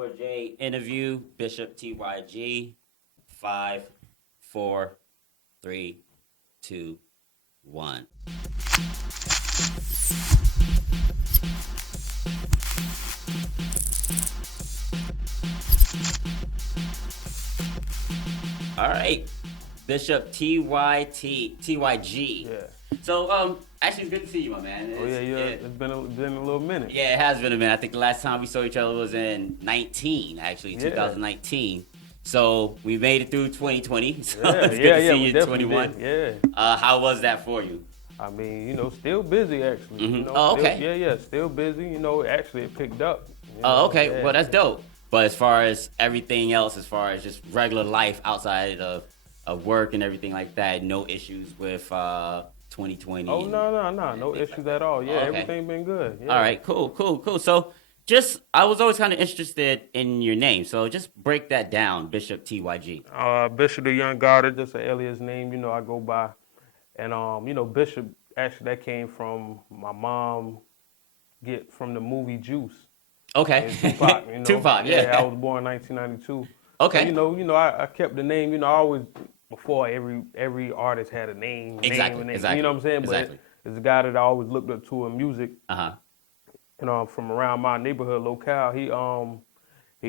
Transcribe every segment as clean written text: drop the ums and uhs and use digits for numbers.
T4J Interview, BishipTYG. 5, 4, 3, 2, 1. All right, BishipTYG. Yeah. So, actually, it's good to see you, my man. It's been a little minute. Yeah, it has been a minute. I think the last time we saw each other was in 2019. So we made it through 2020. So it's good to see you in 21. Yeah. How was that for you? I mean, still busy actually. Mm-hmm. Oh, okay. Still busy. Actually it picked up. Oh, okay. Yeah. Well, that's dope. But as far as everything else, as far as just regular life outside of work and everything like that, no issues with 2020. Oh, no issues at all. Yeah, everything been good. Yeah. All right, cool. So I was always kind of interested in your name. So just break that down, BishipTYG. Bishop the Young God, just an alias name, I go by. And, Bishop, actually that came from my mom, from the movie Juice. Okay. Tupac, Tupac, yeah. Yeah, I was born in 1992. Okay. So, I kept the name, I always, before every artist had a name. Exactly. You know what I'm saying? Exactly. But it's a guy that I always looked up to in music. Uh-huh. From around my neighborhood locale, he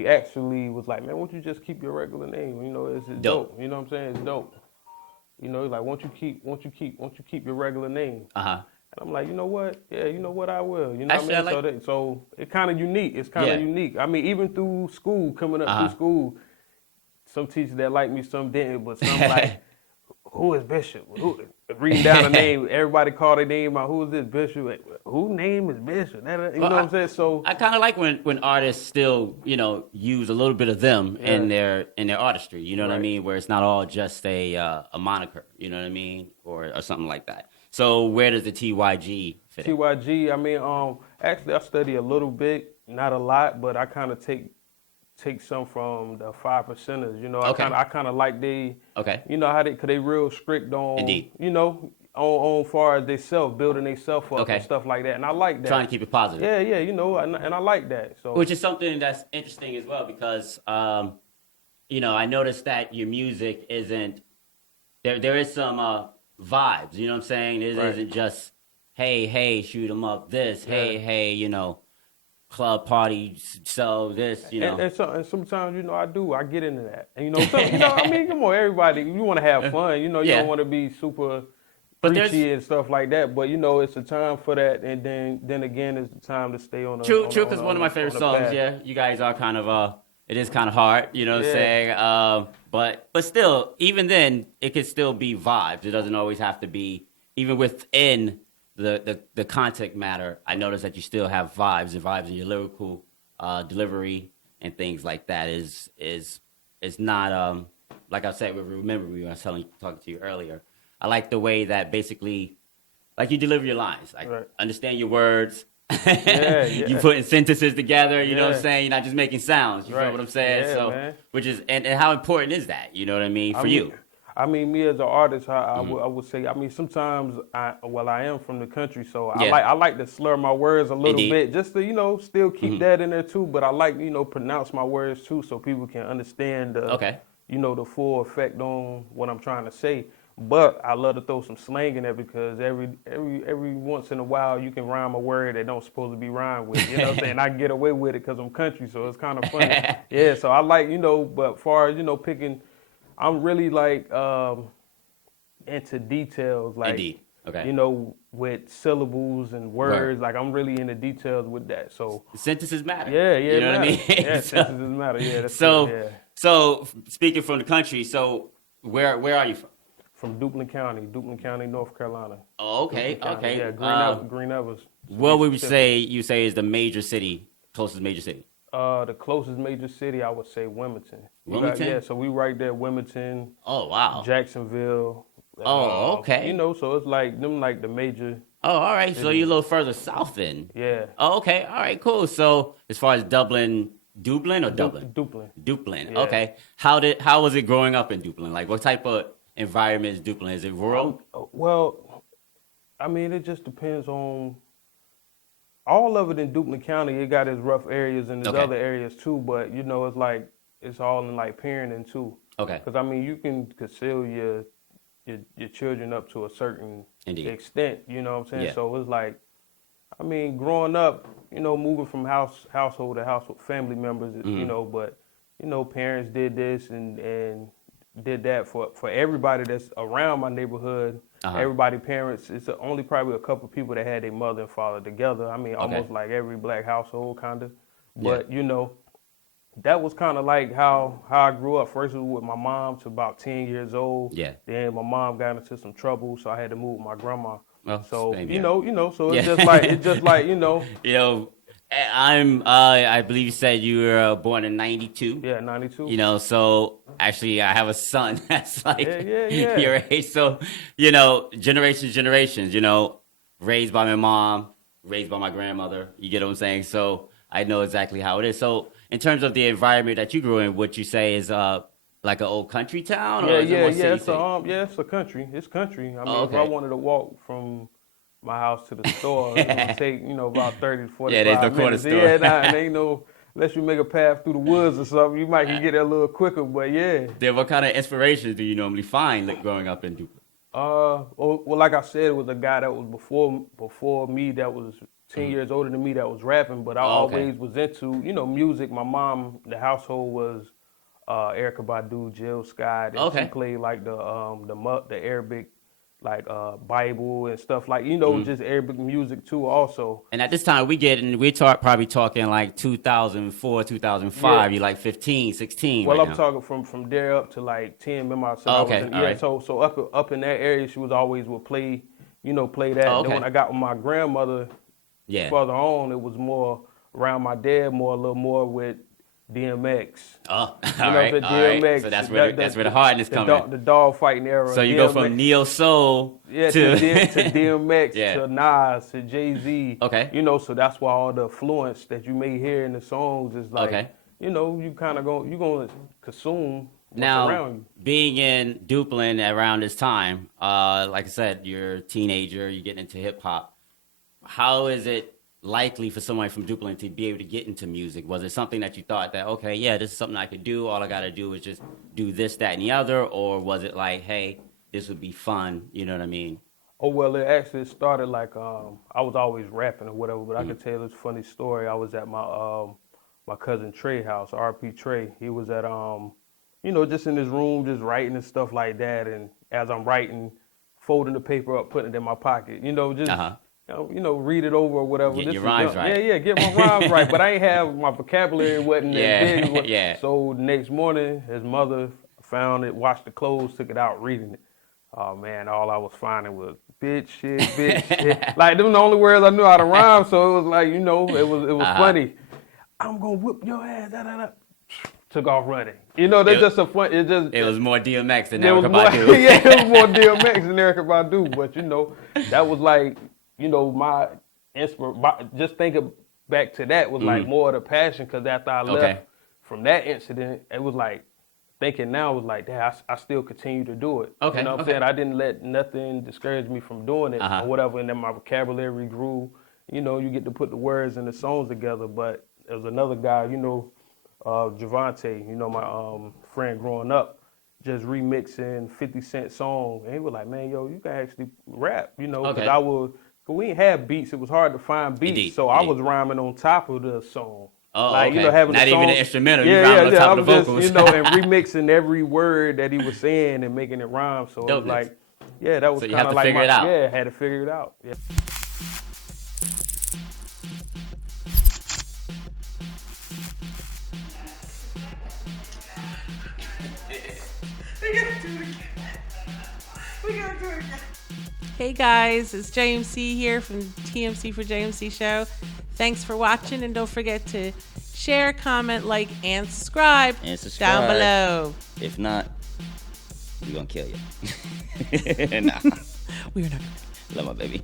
actually was like, man, why don't you just keep your regular name? It's dope. You know what I'm saying? It's dope. He's like, why don't you keep your regular name? Uh-huh. And I'm like, you know what? Yeah, you know what? I will. You know Actually, what I mean? So it's kind of unique. It's kind of unique. I mean, even through school, coming up through school, some teachers that like me, some didn't, but some like, who is Bishop? Reading down the name, everybody call their name out. Who is this Bishop? Like, who name is Bishop? You know what I'm saying? So I kind of like when artists still, use a little bit of them in their artistry. You know what I mean? Where it's not all just a moniker. You know what I mean? Or something like that. So where does the TYG fit in? TYG, I mean, actually I study a little bit, not a lot, but I kind of take some from the 5%ers. Okay. I kind of like they. Okay. How cause they real strict on. Indeed. On far as they building they self up and stuff like that, and I like that. Trying to keep it positive. Yeah, and I like that. So. Which is something that's interesting as well because, I noticed that your music isn't. There is some vibes. You know what I'm saying? It isn't just hey, shoot 'em up. This hey, club party, so this, And sometimes, I get into that. And, I mean, come on, everybody, you want to have fun. You don't want to be super preachy and stuff like that. But, it's a time for that. And then again, it's the time to stay on the True, because one of my favorite songs, path. Yeah. You guys are kind of, it is kind of hard, you know what I'm saying? But still, even then, it can still be vibes. It doesn't always have to be, even within the content matter. I notice that you still have vibes in your lyrical delivery and things like that. Is not like I said. Remember, we were talking to you earlier. I like the way that basically, like you deliver your lines. Like understand your words. You putting sentences together. You know what I'm saying. You're not just making sounds. You know what I'm saying. Yeah, so, man. which is and how important is that? You know what I mean for you. I mean, me as an artist, I would say. I mean, sometimes I am from the country, so I like to slur my words a little bit, just to still keep that in there too. But I like pronounce my words too, so people can understand the the full effect on what I'm trying to say. But I love to throw some slang in there because every once in a while you can rhyme a word that don't supposed to be rhymed with. You know what I'm saying? I can get away with it because I'm country, so it's kind of funny. Yeah, so I like but far as picking. I'm really like into details, like with syllables and words. Like I'm really into details with that. So sentences matter. Yeah, you know what I mean. Sentences matter. Yeah, that's so speaking from the country, so where are you from? From Duplin County, North Carolina. Oh, okay. Yeah, Green Evers. What would you say is the closest major city? The closest major city, I would say Wilmington. So we right there, Wilmington. Oh, wow. Jacksonville. Oh, okay. So it's like them, like the major. Oh, all right. So you're a little further south then. Yeah. Oh, okay. All right, cool. So as far as Duplin or Dublin? Duplin. Yeah. Okay. How was it growing up in Duplin? Like what type of environment is Duplin? Is it rural? Well, I mean, it just depends on all of it in Duplin County, it got its rough areas and there's other areas too, but you know, it's like, it's all in like parenting too. Okay. Because I mean, you can conceal your children up to a certain extent, you know what I'm saying? Yeah. So it's like, I mean, growing up, you know, moving from household to household, family members, you know, but, you know, parents did this and did that for everybody that's around my neighborhood. Everybody, parents, it's only probably a couple of people that had their mother and father together. I mean, almost like every black household kind of. But, you know, that was kind of like how I grew up. First it was with my mom to about 10 years old. Yeah. Then my mom got into some trouble, so I had to move with my grandma. Well, so you know, so it's just like you know. You know, I believe you said you were born in 92. Yeah, 92. You know, so actually I have a son that's like yeah. your age. So, you know, generations, you know, raised by my mom, raised by my grandmother. You get what I'm saying? So I know exactly how it is. So in terms of the environment that you grew in, what you say is like an old country town? Or It's a country. It's country. I mean, if I wanted to walk from my house to the store, it would take, you know, about 30 to 45 there's no minutes. corner store. And ain't no, unless you make a path through the woods or something, you might can get there a little quicker, but yeah. Then what kind of inspirations do you normally find growing up in Duplin? Well, like I said, it was a guy that was before me that was 10 years older than me that was rapping, but I always was into, you know, music. My mom, the household was Erykah Badu, Jill Scott, and she played like the Arabic, like Bible and stuff like, you know, just Arabic music too also. And at this time we're probably talking like 2004, 2005, you're like 15, 16. Well, right I'm now. talking from there up to like 10, remember I said so up in that area she was always would play, you know, play that. And then when I got with my grandmother further on, it was more around my dad, a little more with DMX. Oh, all right. DMX. So that's where the hardness comes in. The dog fighting era. So you go from neo soul to DMX to Nas to Jay-Z. Okay. You know, so that's why all the influence that you may hear in the songs is like, you know, you kind of you're going to consume what's around you. Being in Duplin around this time, like I said, you're a teenager, you're getting into hip hop. How is it likely for someone from Duplin to be able to get into music? Was it something that you thought that, okay, yeah, this is something I could do, all I got to do is just do this, that, and the other? Or was it like, hey, this would be fun, you know what I mean? Oh, well, it actually started like, I was always rapping or whatever, but I could tell this funny story. I was at my cousin Trey house, RP Trey. He was at, you know, just in his room, just writing and stuff like that. And as I'm writing, folding the paper up, putting it in my pocket, you know, just... You know, read it over or whatever. Get your rhymes right. Yeah, get my rhymes right. But I ain't have my vocabulary wasn't as big. So the next morning, his mother found it, washed the clothes, took it out, reading it. Oh man, all I was finding was bitch shit. Like them the only words I knew how to rhyme. So it was like, you know, it was funny. I'm gonna whip your ass. Took off running. You know, that's just a fun. It was more DMX than Erykah Badu. It was more DMX than Erykah Badu. But you know, that was like, you know, my just thinking back to that was like more of the passion, because after I left from that incident, it was like thinking now was like, damn, I still continue to do it. You know what I'm saying? I didn't let nothing discourage me from doing it or whatever, and then my vocabulary grew. You know, you get to put the words and the songs together. But there was another guy, you know, Javante, you know, my friend growing up, just remixing 50 Cent song, and he was like, man, yo, you can actually rap, you know, because we ain't have beats. It was hard to find beats, so I was rhyming on top of the song. Like, you know, having not the song, even an instrumental. You rhyming on top of the vocals. You know, and remixing every word that he was saying and making it rhyme. So it was like, that was kind of like figure it out. Yeah, had to figure it out. Yeah. We gotta do it again. Hey guys, it's JMC here from T4J Interview show. Thanks for watching, and don't forget to share, comment, like, and subscribe, down below. If not, we're gonna kill you. Nah. We're not. Love my baby.